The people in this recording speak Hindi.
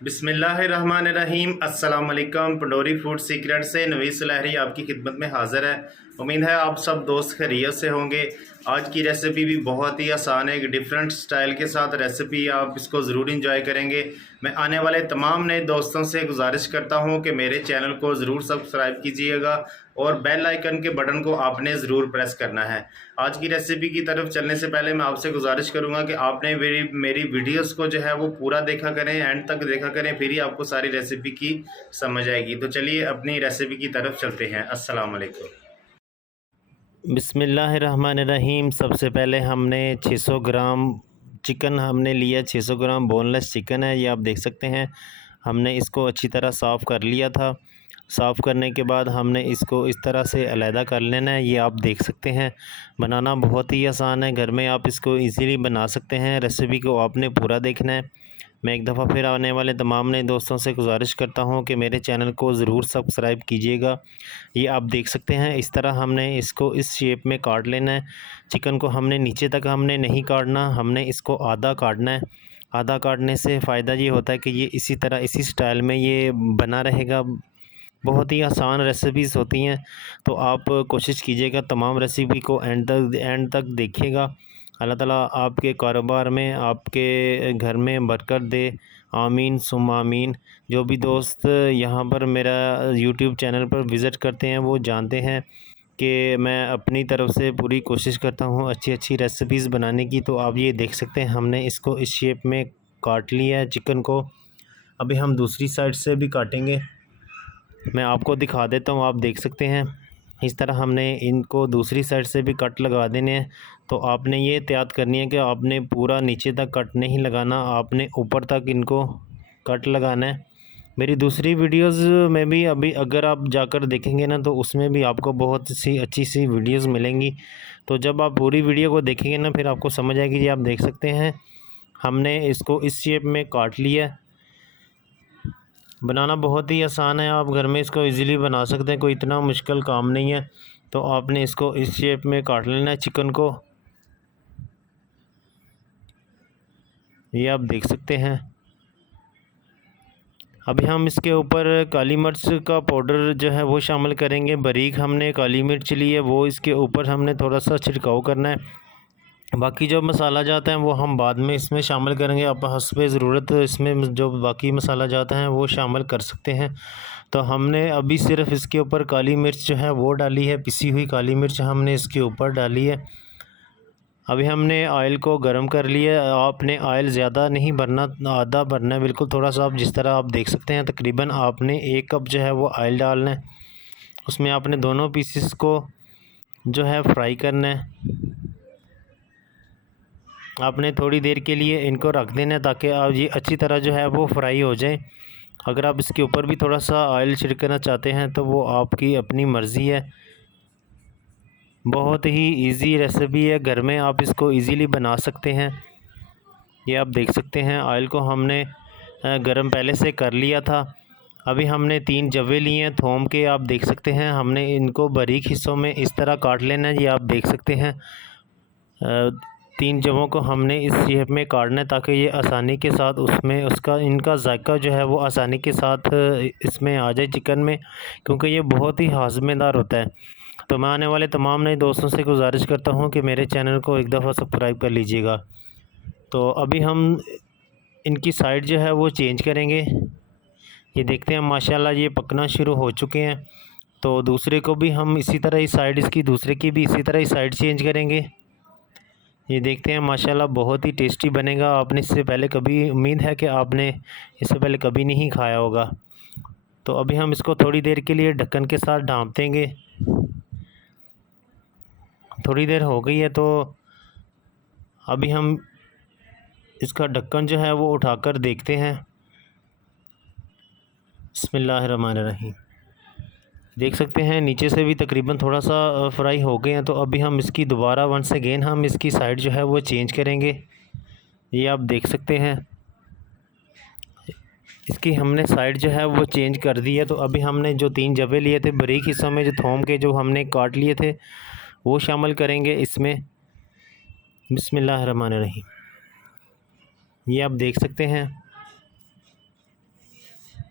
बिस्मिल्लाहिर्रहमानिर्रहीम। अस्सलाम वालेकुम। पंडोरी फूड सीक्रेट से नवीस लहरी आपकी खिदमत में हाज़िर है। उम्मीद है आप सब दोस्त खैरियत से होंगे। आज की रेसिपी भी बहुत ही आसान है, एक डिफरेंट स्टाइल के साथ रेसिपी, आप इसको ज़रूर इंजॉय करेंगे। मैं आने वाले तमाम नए दोस्तों से गुजारिश करता हूं कि मेरे चैनल को ज़रूर सब्सक्राइब कीजिएगा और बेल आइकन के बटन को आपने ज़रूर प्रेस करना है। आज की रेसिपी की तरफ चलने से पहले मैं आपसे गुजारिश करूंगा कि आपने मेरी वीडियोस को जो है वो पूरा देखा करें, एंड तक देखा करें, फिर ही आपको सारी रेसिपी की समझ आएगी। तो चलिए अपनी रेसिपी की तरफ चलते हैं। अस्सलाम वालेकुम। बिस्मिल्लाहिर्रहमानिर्रहीम। सबसे पहले हमने 600 ग्राम चिकन हमने लिया। 600 ग्राम बोनलेस चिकन है, ये आप देख सकते हैं। हमने इसको अच्छी तरह साफ़ कर लिया था। साफ़ करने के बाद हमने इसको इस तरह से अलहदा कर लेना है, ये आप देख सकते हैं। बनाना बहुत ही आसान है, घर में आप इसको इजीली बना सकते हैं। रेसिपी को आपने पूरा देखना है। मैं एक दफ़ा फिर आने वाले तमाम नए दोस्तों से गुजारिश करता हूं कि मेरे चैनल को ज़रूर सब्सक्राइब कीजिएगा। ये आप देख सकते हैं, इस तरह हमने इसको इस शेप में काट लेना है। चिकन को हमने नीचे तक हमने नहीं काटना, हमने इसको आधा काटना है। आधा काटने से फ़ायदा ये होता है कि ये इसी तरह इसी स्टाइल में ये बना रहेगा। बहुत ही आसान रेसिपीज़ होती हैं, तो आप कोशिश कीजिएगा तमाम रेसिपी को एंड तक देखिएगा। अल्लाह ताला आपके कारोबार में, आपके घर में बरकत दे। आमीन सुम आमीन। जो भी दोस्त यहाँ पर मेरा यूट्यूब चैनल पर विज़िट करते हैं वो जानते हैं कि मैं अपनी तरफ से पूरी कोशिश करता हूँ अच्छी अच्छी रेसिपीज़ बनाने की। तो आप ये देख सकते हैं, हमने इसको इस शेप में काट लिया है चिकन को। अभी हम दूसरी साइड से भी काटेंगे, मैं आपको दिखा देता हूँ। आप देख सकते हैं, इस तरह हमने इनको दूसरी साइड से भी कट लगा देने हैं। तो आपने ये एहतियात करनी है कि आपने पूरा नीचे तक कट नहीं लगाना, आपने ऊपर तक इनको कट लगाना है। मेरी दूसरी वीडियोस में भी अभी अगर आप जाकर देखेंगे ना, तो उसमें भी आपको बहुत सी अच्छी सी वीडियोस मिलेंगी। तो जब आप पूरी वीडियो को देखेंगे ना, फिर आपको समझ आएगी। जी आप देख सकते हैं, हमने इसको इस शेप में काट लिया। बनाना बहुत ही आसान है, आप घर में इसको इजीली बना सकते हैं, कोई इतना मुश्किल काम नहीं है। तो आपने इसको इस शेप में काट लेना है चिकन को, ये आप देख सकते हैं। अभी हम इसके ऊपर काली मिर्च का पाउडर जो है वो शामिल करेंगे। बारीक हमने काली मिर्च ली है, वो इसके ऊपर हमने थोड़ा सा छिड़काव करना है। बाकी जो मसाला जाता है वो हम बाद में इसमें शामिल करेंगे। आप हस्बे ज़रूरत इसमें जो बाकी मसाला जाता है वो शामिल कर सकते हैं। तो हमने अभी सिर्फ इसके ऊपर काली मिर्च जो है वो डाली है, पिसी हुई काली मिर्च हमने इसके ऊपर डाली है। अभी हमने ऑयल को गर्म कर लिया। आपने ऑयल ज़्यादा नहीं भरना, आधा भरना है बिल्कुल थोड़ा सा। आप जिस तरह आप देख सकते हैं, तकरीबन आपने 1 कप जो है वो ऑयल डालना है। उसमें आपने दोनों पीसेस को जो है फ्राई करना है। आपने थोड़ी देर के लिए इनको रख देना है ताकि आप ये अच्छी तरह जो है वो फ्राई हो जाए। अगर आप इसके ऊपर भी थोड़ा सा ऑयल छिड़कना चाहते हैं तो वो आपकी अपनी मर्ज़ी है। बहुत ही इजी रेसिपी है, घर में आप इसको इजीली बना सकते हैं। ये आप देख सकते हैं, ऑयल को हमने गरम पहले से कर लिया था। अभी हमने 3 जवे लिए हैं थोम के, आप देख सकते हैं। हमने इनको बारीक हिस्सों में इस तरह काट लेना है, ये आप देख सकते हैं। 3 जवों को हमने इस शेप में काटना है ताकि ये आसानी के साथ उसमें इनका जायका जो है वो आसानी के साथ इसमें आ जाए चिकन में, क्योंकि ये बहुत ही हाज़मेदार होता है। तो मैं आने वाले तमाम नए दोस्तों से गुजारिश करता हूँ कि मेरे चैनल को एक दफ़ा सब्सक्राइब कर लीजिएगा। तो अभी हम इनकी साइड जो है वो चेंज करेंगे। ये देखते हैं माशाल्लाह ये पकना शुरू हो चुके हैं। तो दूसरे को भी हम इसी तरह ही साइड, इसकी दूसरे की भी इसी तरह ही साइड चेंज करेंगे। ये देखते हैं माशाल्लाह बहुत ही टेस्टी बनेगा। आपने इससे पहले कभी, उम्मीद है कि आपने इससे पहले कभी नहीं खाया होगा। तो अभी हम इसको थोड़ी देर के लिए ढक्कन के साथ ढाँप देंगे। थोड़ी देर हो गई है, तो अभी हम इसका ढक्कन जो है वो उठाकर देखते हैं। बिस्मिल्लाहिर्रहमानिर्रहीम। देख सकते हैं नीचे से भी तकरीबन थोड़ा सा फ्राई हो गए हैं। तो अभी हम इसकी दोबारा वंस अगेन हम इसकी साइड जो है वो चेंज करेंगे। ये आप देख सकते हैं, इसकी हमने साइड जो है वो चेंज कर दी है। तो अभी हमने जो 3 जवे लिए थे बारीक हिस्सों में, जो थोम के जो हमने काट लिए थे, वो शामिल करेंगे इसमें। बिस्मिल्लाहिर्रहमानिर्रहीम। ये आप देख सकते हैं,